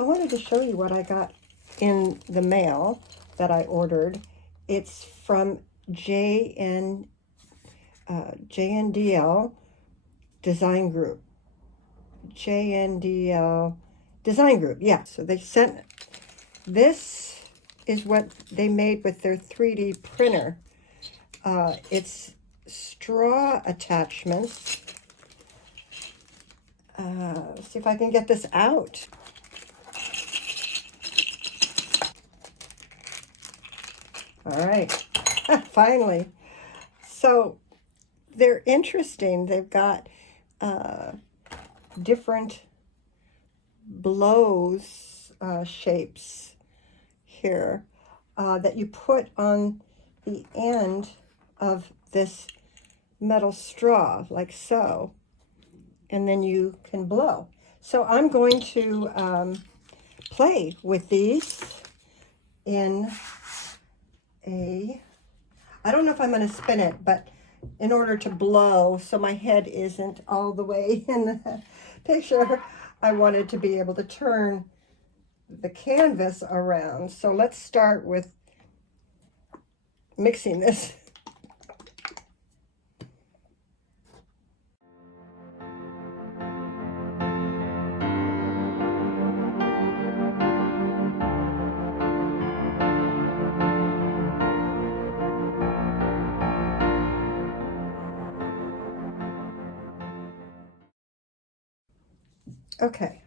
I wanted to show you what I got in the mail that I ordered. It's from JNDL Design Group. JNDL Design Group, yeah. So they sent, this is what they made with their 3D printer. It's straw attachments. Let's see if I can get this out. All right, finally. So they're interesting. They've got different blows shapes here that you put on the end of this metal straw, like so, and then you can blow. So I'm going to play with these in I don't know if I'm going to spin it, but in order to blow, so my head isn't all the way in the picture, I wanted to be able to turn the canvas around. So let's start with mixing this. Okay,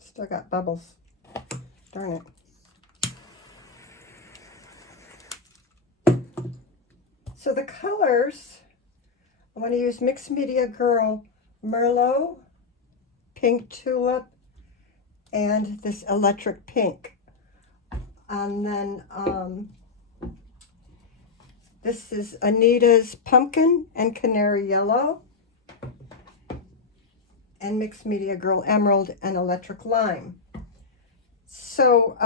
still got bubbles, darn it. So the colors, I want to use Mixed Media Girl Merlot, Pink Tulip, and this electric pink. And then this is Anita's Pumpkin and Canary Yellow, and Mixed Media Girl Emerald and Electric Lime. So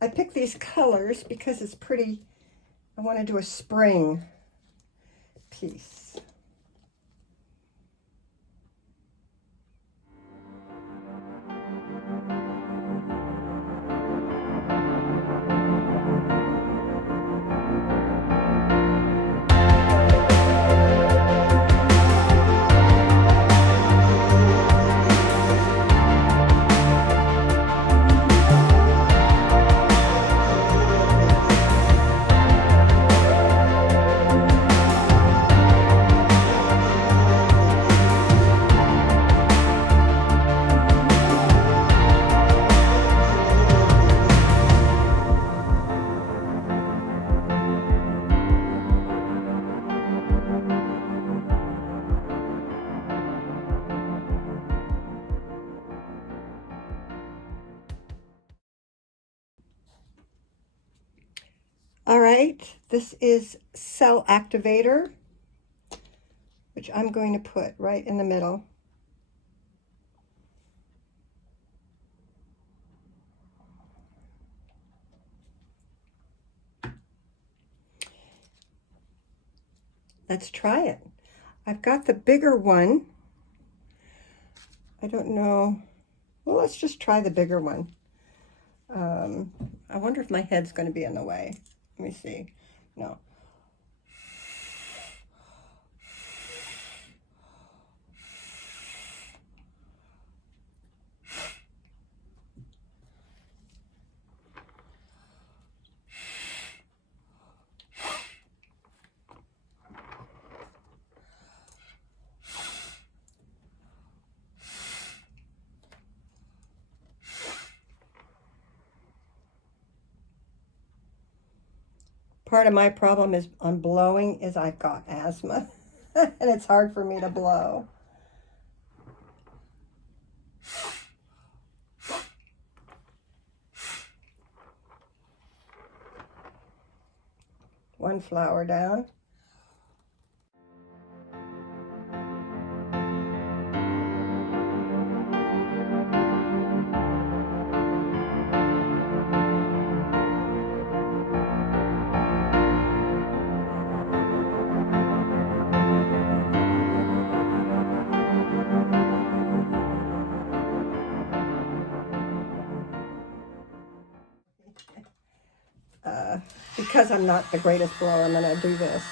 I picked these colors because it's pretty. I want to do a spring piece. All right, this is Cell Activator, which I'm going to put right in the middle. Let's try it. I've got the bigger one. I don't know. Well, let's just try the bigger one. I wonder if my head's going to be in the way. Let me see. No. Part of my problem is on blowing is I've got asthma and it's hard for me to blow. One flower down. because I'm not the greatest blower, I'm going to do this.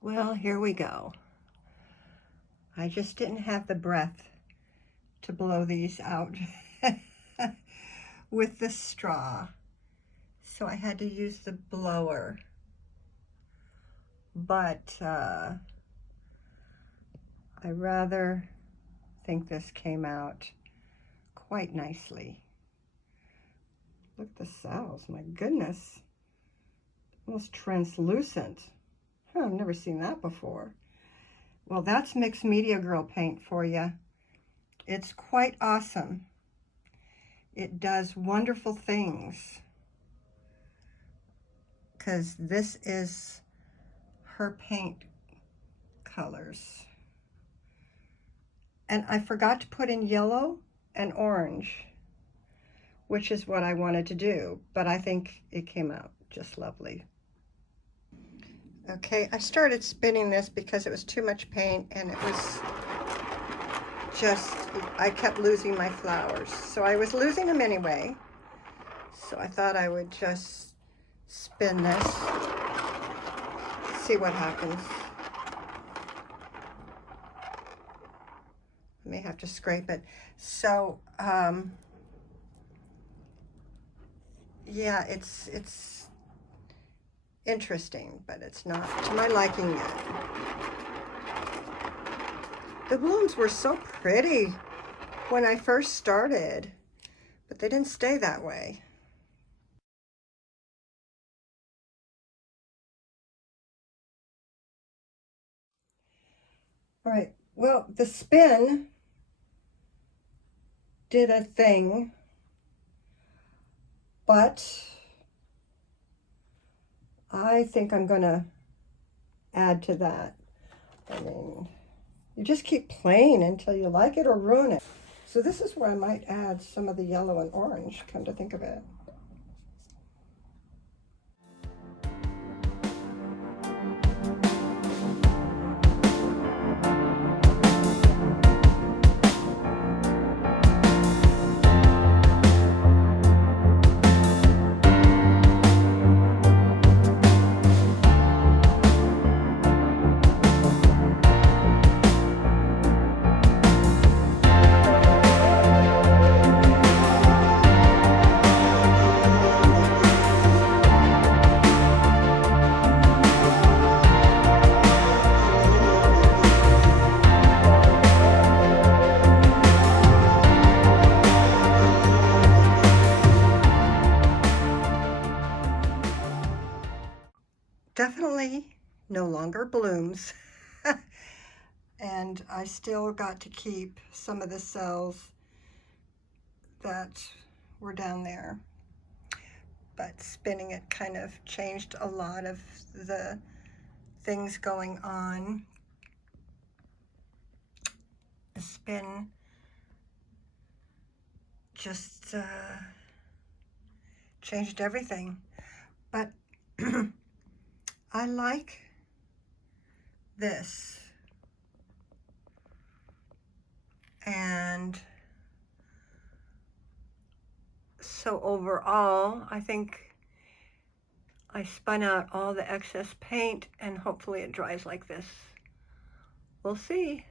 Well, here we go. I just didn't have the breath to blow these out with the straw, so I had to use the blower. But I rather think this came out quite nicely. Look at the cells, my goodness. Almost translucent. Huh, I've never seen that before. Well, that's Mixed Media Girl paint for you. It's quite awesome. It does wonderful things. Because this is her paint colors. And I forgot to put in yellow and orange, which is what I wanted to do, but I think it came out just lovely. Okay, I started spinning this because it was too much paint and it was just, I kept losing my flowers. So I was losing them anyway. So I thought I would just spin this, see what happens. I may have to scrape it. So, yeah, it's interesting, but it's not to my liking yet. The blooms were so pretty when I first started, but they didn't stay that way. All right, well, the spin did a thing, but I think I'm gonna add to that. I mean, you just keep playing until you like it or ruin it. So this is where I might add some of the yellow and orange, come to think of it. Definitely no longer blooms. And I still got to keep some of the cells that were down there. But spinning it kind of changed a lot of the things going on. The spin just changed everything. But I like this. And so overall, I think I spun out all the excess paint and hopefully it dries like this. We'll see.